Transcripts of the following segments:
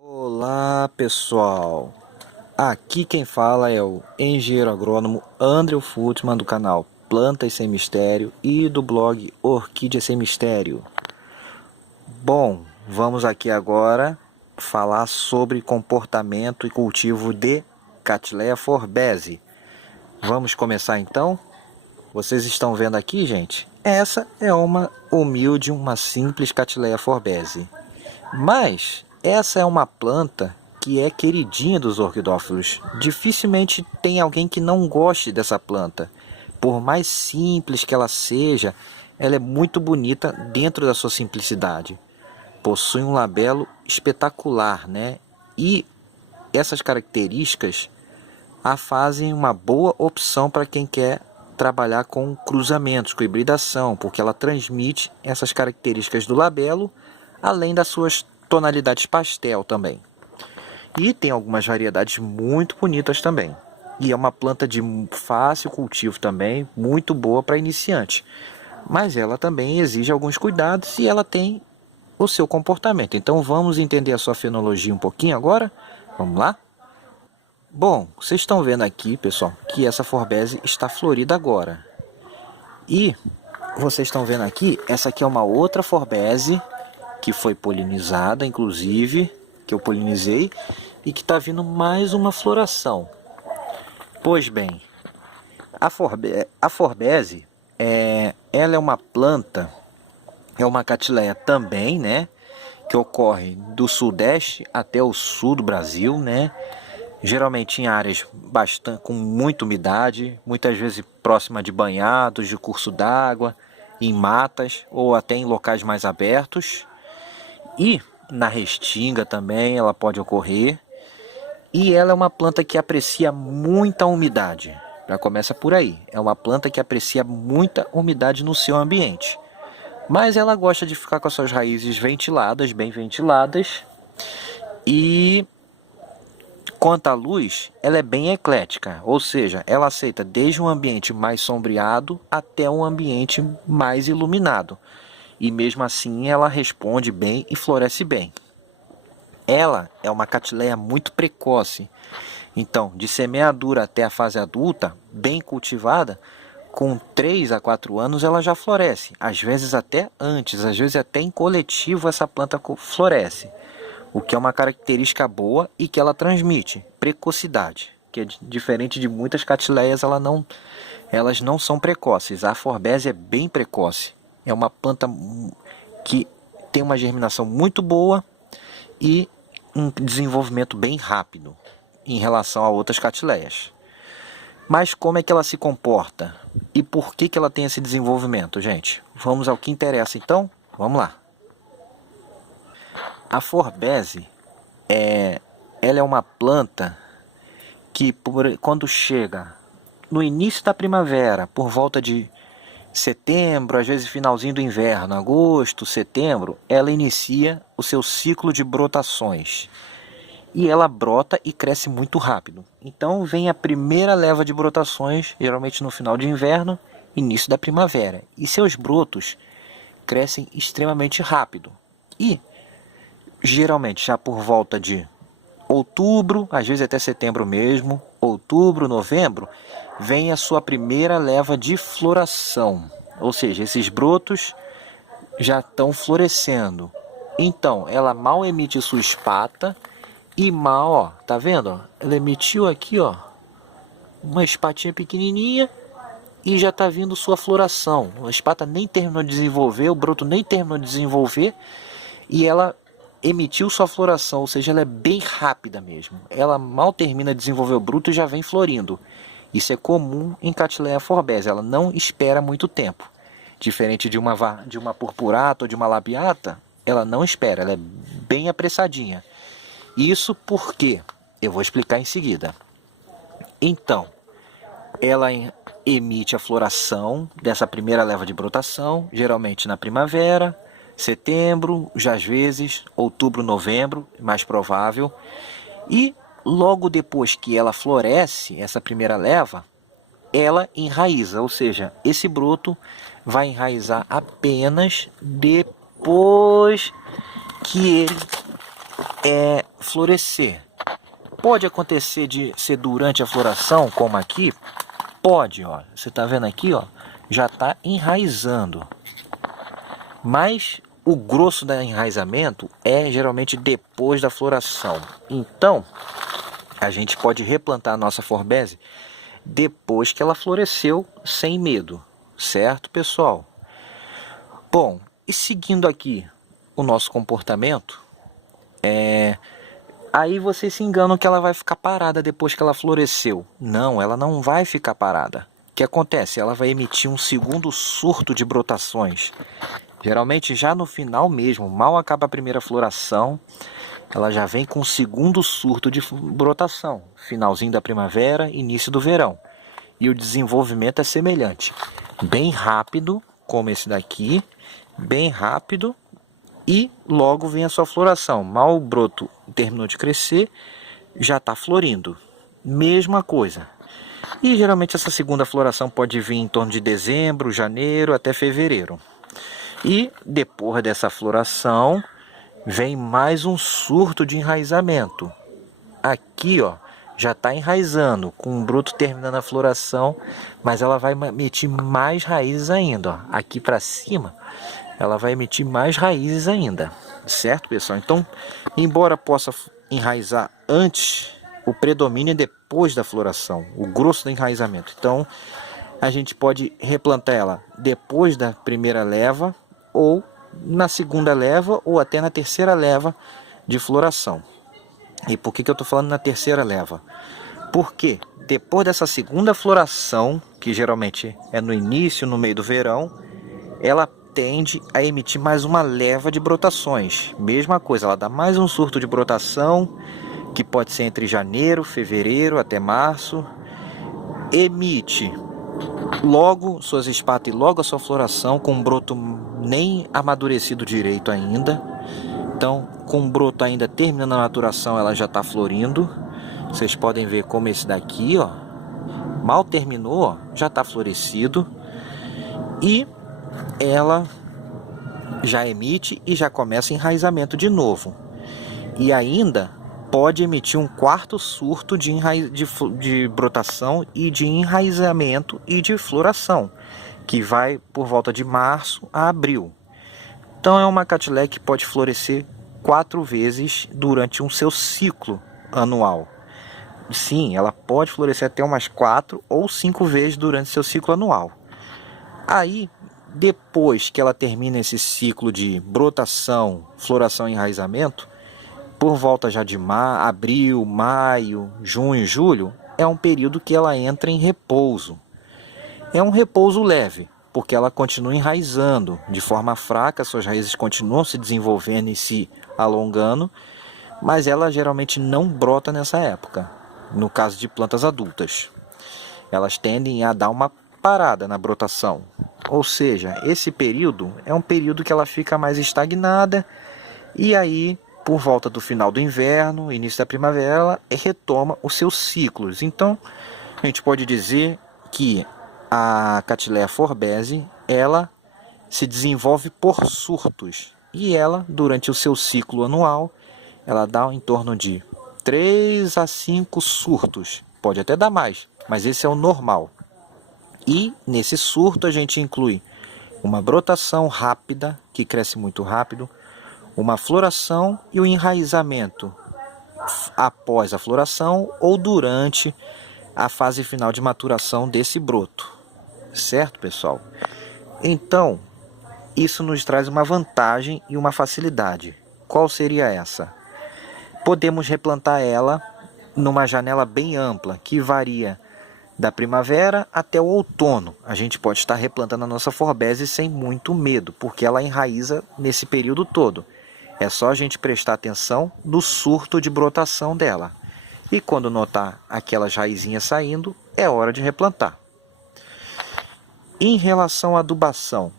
Olá pessoal, aqui quem fala é o engenheiro agrônomo André Futman do canal Plantas Sem Mistério e do blog Orquídea Sem Mistério. Bom, vamos aqui agora falar sobre comportamento e cultivo de Cattleya forbese. Vamos começar então? Vocês estão vendo aqui, gente? Essa é uma humilde, uma simples Cattleya forbese. Mas essa é uma planta que é queridinha dos orquidófilos. Dificilmente tem alguém que não goste dessa planta. Por mais simples que ela seja, ela é muito bonita dentro da sua simplicidade. Possui um labelo espetacular, né? E essas características a fazem uma boa opção para quem quer trabalhar com cruzamentos, com hibridação, porque ela transmite essas características do labelo, além das suas tonalidades pastel também. E tem algumas variedades muito bonitas também. E é uma planta de fácil cultivo também, muito boa para iniciante. Mas ela também exige alguns cuidados e ela tem o seu comportamento. Então vamos entender a sua fenologia um pouquinho agora? Vamos lá? Bom, vocês estão vendo aqui, pessoal, que essa forbese está florida agora. E vocês estão vendo aqui, essa aqui é uma outra forbese que foi polinizada, inclusive, que eu polinizei, e que está vindo mais uma floração. Pois bem, a forbese, ela é uma planta, é uma Cattleya também, né? Que ocorre do sudeste até o sul do Brasil, né? Geralmente em áreas com muita umidade, muitas vezes próxima de banhados, de curso d'água, em matas ou até em locais mais abertos. E na restinga também ela pode ocorrer. E ela é uma planta que aprecia muita umidade. Já começa por aí. É uma planta que aprecia muita umidade no seu ambiente. Mas ela gosta de ficar com as suas raízes ventiladas, bem ventiladas. E quanto à luz, ela é bem eclética, ou seja, ela aceita desde um ambiente mais sombreado até um ambiente mais iluminado. E mesmo assim ela responde bem e floresce bem. Ela é uma Cattleya muito precoce. Então, de semeadura até a fase adulta, bem cultivada, com 3 a 4 anos ela já floresce. Às vezes até antes, às vezes até em coletivo essa planta floresce. O que é uma característica boa e que ela transmite precocidade, que é diferente de muitas Cattleyas, elas não são precoces. A forbese é bem precoce, é uma planta que tem uma germinação muito boa e um desenvolvimento bem rápido em relação a outras Cattleyas. Mas como é que ela se comporta e por que ela tem esse desenvolvimento, gente? Vamos ao que interessa então? Vamos lá. A forbese, ela é uma planta que quando chega no início da primavera, por volta de setembro, às vezes finalzinho do inverno, agosto, setembro, ela inicia o seu ciclo de brotações. E ela brota e cresce muito rápido. Então vem a primeira leva de brotações, geralmente no final de inverno, início da primavera. E seus brotos crescem extremamente rápido. E geralmente já por volta de outubro, às vezes até setembro mesmo, outubro, novembro, vem a sua primeira leva de floração. Ou seja, esses brotos já estão florescendo. Então, ela mal emite sua espata e mal, ó, tá vendo? Ó? Ela emitiu aqui, ó, uma espatinha pequenininha e já está vindo sua floração. A espata nem terminou de desenvolver, o broto nem terminou de desenvolver e ela emitiu sua floração, ou seja, ela é bem rápida mesmo. Ela mal termina de desenvolver o broto e já vem florindo. Isso é comum em Cattleya forbese, ela não espera muito tempo. Diferente de uma purpurata ou de uma labiata, ela não espera, ela é bem apressadinha. Isso porque, eu vou explicar em seguida. Então, ela emite a floração dessa primeira leva de brotação, geralmente na primavera, setembro, já às vezes, outubro, novembro, mais provável. E logo depois que ela floresce, essa primeira leva, ela enraiza, ou seja, esse broto vai enraizar apenas depois que ele florescer. Pode acontecer de ser durante a floração, como aqui? Pode, ó. Você está vendo aqui, ó, já está enraizando. Mas o grosso do enraizamento é geralmente depois da floração. Então, a gente pode replantar a nossa forbese depois que ela floresceu sem medo. Certo, pessoal? Bom, e seguindo aqui o nosso comportamento, aí vocês se enganam que ela vai ficar parada depois que ela floresceu. Não, ela não vai ficar parada. O que acontece? Ela vai emitir um segundo surto de brotações. Geralmente já no final mesmo, mal acaba a primeira floração, ela já vem com o segundo surto de brotação. Finalzinho da primavera, início do verão. E o desenvolvimento é semelhante. Bem rápido, como esse daqui, bem rápido, e logo vem a sua floração. Mal o broto terminou de crescer, já está florindo. Mesma coisa. E geralmente essa segunda floração pode vir em torno de dezembro, janeiro até fevereiro. E depois dessa floração, vem mais um surto de enraizamento. Aqui, ó, já está enraizando, com o broto terminando a floração, mas ela vai emitir mais raízes ainda. Ó. Aqui para cima, ela vai emitir mais raízes ainda, certo, pessoal? Então, embora possa enraizar antes, o predomínio é depois da floração, o grosso do enraizamento. Então, a gente pode replantar ela depois da primeira leva, ou na segunda leva, ou até na terceira leva de floração. E por que eu estou falando na terceira leva? Porque depois dessa segunda floração, que geralmente é no início, no meio do verão, ela tende a emitir mais uma leva de brotações. Mesma coisa, ela dá mais um surto de brotação, que pode ser entre janeiro, fevereiro até março. Emite logo suas espatas e logo a sua floração, com um broto nem amadurecido direito ainda. Então, com o broto ainda terminando a maturação, ela já está florindo. Vocês podem ver como esse daqui, ó, mal terminou, ó, já está florescido. E ela já emite e já começa enraizamento de novo. E ainda pode emitir um quarto surto de brotação e de enraizamento e de floração, que vai por volta de março a abril. Então é uma catileia que pode florescer 4 vezes durante um seu ciclo anual. Sim, ela pode florescer até umas 4 ou 5 vezes durante seu ciclo anual. Aí, depois que ela termina esse ciclo de brotação, floração e enraizamento, por volta já de abril, maio, junho, julho, é um período que ela entra em repouso. É um repouso leve, porque ela continua enraizando de forma fraca, suas raízes continuam se desenvolvendo e se alongando, mas ela geralmente não brota nessa época, no caso de plantas adultas. Elas tendem a dar uma parada na brotação, ou seja, esse período é um período que ela fica mais estagnada, e aí, por volta do final do inverno, início da primavera, ela retoma os seus ciclos. Então, a gente pode dizer que a Cattleya forbese, ela se desenvolve por surtos. E ela, durante o seu ciclo anual, ela dá em torno de 3 a 5 surtos. Pode até dar mais, mas esse é o normal. E nesse surto a gente inclui uma brotação rápida, que cresce muito rápido, uma floração e o enraizamento após a floração ou durante a fase final de maturação desse broto. Certo, pessoal? Então, isso nos traz uma vantagem e uma facilidade. Qual seria essa? Podemos replantar ela numa janela bem ampla, que varia da primavera até o outono. A gente pode estar replantando a nossa forbese sem muito medo, porque ela enraiza nesse período todo. É só a gente prestar atenção no surto de brotação dela. E quando notar aquelas raizinhas saindo, é hora de replantar. Em relação à adubação,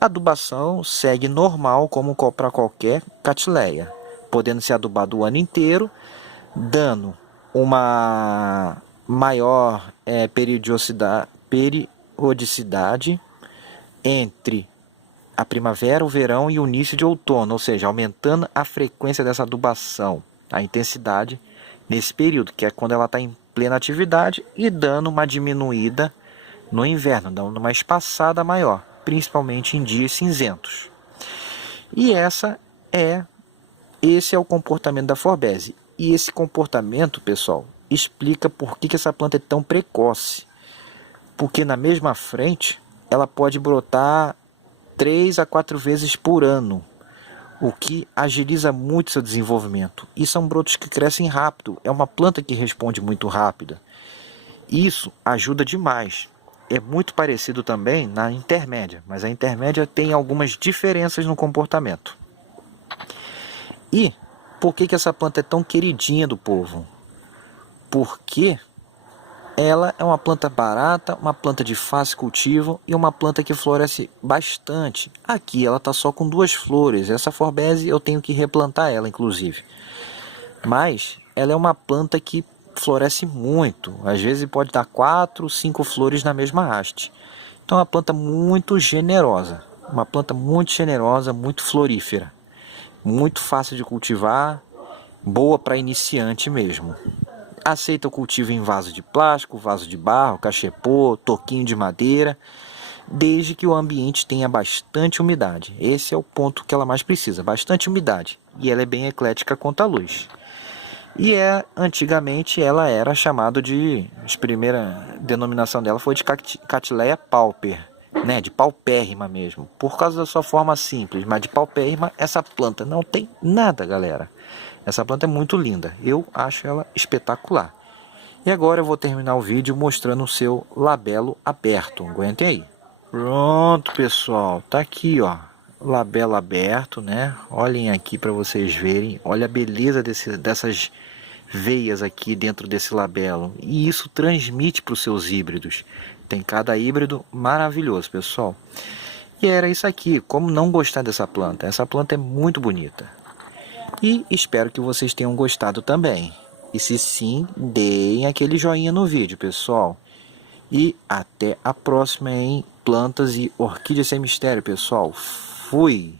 a adubação segue normal como para qualquer Cattleya, podendo ser adubado o ano inteiro, dando uma maior periodicidade entre a primavera, o verão e o início de outono, ou seja, aumentando a frequência dessa adubação, a intensidade nesse período, que é quando ela está em plena atividade, e dando uma diminuída no inverno, dando uma espaçada maior, principalmente em dias cinzentos. E esse é o comportamento da forbese. E esse comportamento, pessoal, explica por que essa planta é tão precoce. Porque na mesma frente, ela pode brotar 3 a 4 vezes por ano, o que agiliza muito seu desenvolvimento. E são brotos que crescem rápido, é uma planta que responde muito rápida. Isso ajuda demais. É muito parecido também na intermédia, mas a intermédia tem algumas diferenças no comportamento. E por que essa planta é tão queridinha do povo? Porque ela é uma planta barata, uma planta de fácil cultivo e uma planta que floresce bastante. Aqui ela está só com 2 flores. Essa forbese eu tenho que replantar ela, inclusive. Mas ela é uma planta que floresce muito. Às vezes pode dar 4, 5 flores na mesma haste. Então é uma planta muito generosa. Uma planta muito generosa, muito florífera. Muito fácil de cultivar, boa para iniciante mesmo. Aceita o cultivo em vaso de plástico, vaso de barro, cachepô, toquinho de madeira, desde que o ambiente tenha bastante umidade. Esse é o ponto que ela mais precisa, bastante umidade. E ela é bem eclética quanto à luz. E antigamente ela era chamada de, a primeira denominação dela foi de Cattleya pauper, né, de paupérrima mesmo, por causa da sua forma simples, mas de paupérrima essa planta não tem nada, galera. Essa planta é muito linda, eu acho ela espetacular. E agora eu vou terminar o vídeo mostrando o seu labelo aberto, aguentem aí. Pronto, pessoal, tá aqui, ó, labelo aberto, né? Olhem aqui para vocês verem, olha a beleza dessas veias aqui dentro desse labelo. E isso transmite para os seus híbridos. Tem cada híbrido maravilhoso, pessoal. E era isso aqui, como não gostar dessa planta? Essa planta é muito bonita. E espero que vocês tenham gostado também. E se sim, deem aquele joinha no vídeo, pessoal. E até a próxima em Plantas e Orquídeas Sem Mistério, pessoal. Fui!